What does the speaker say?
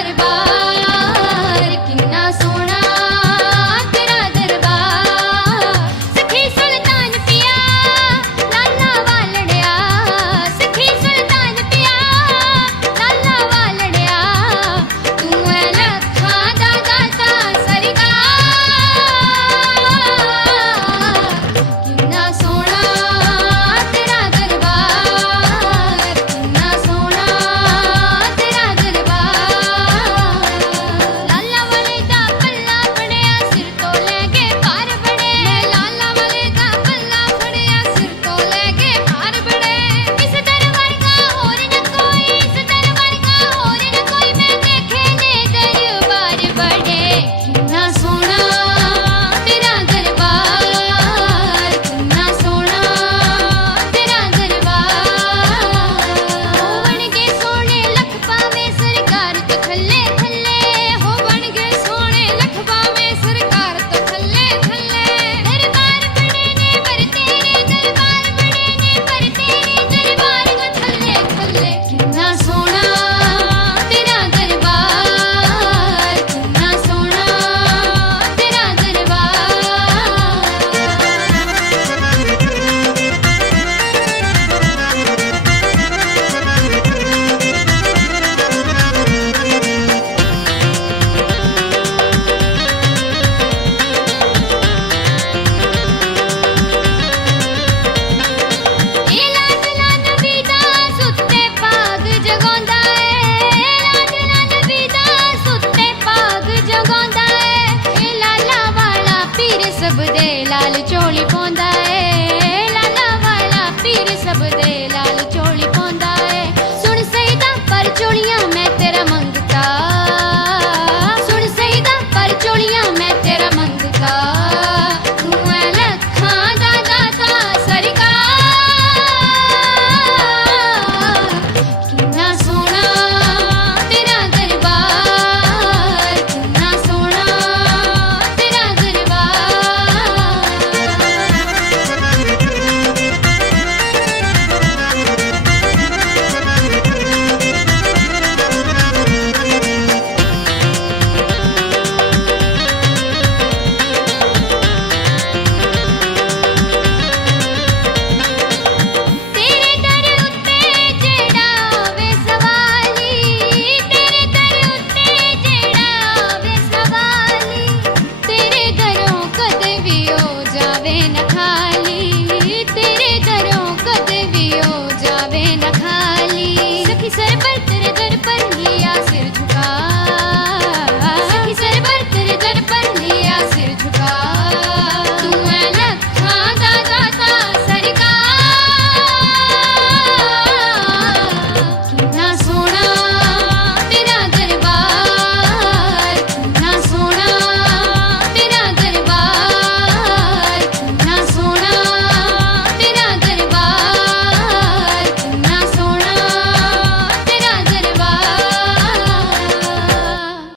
everybody. hang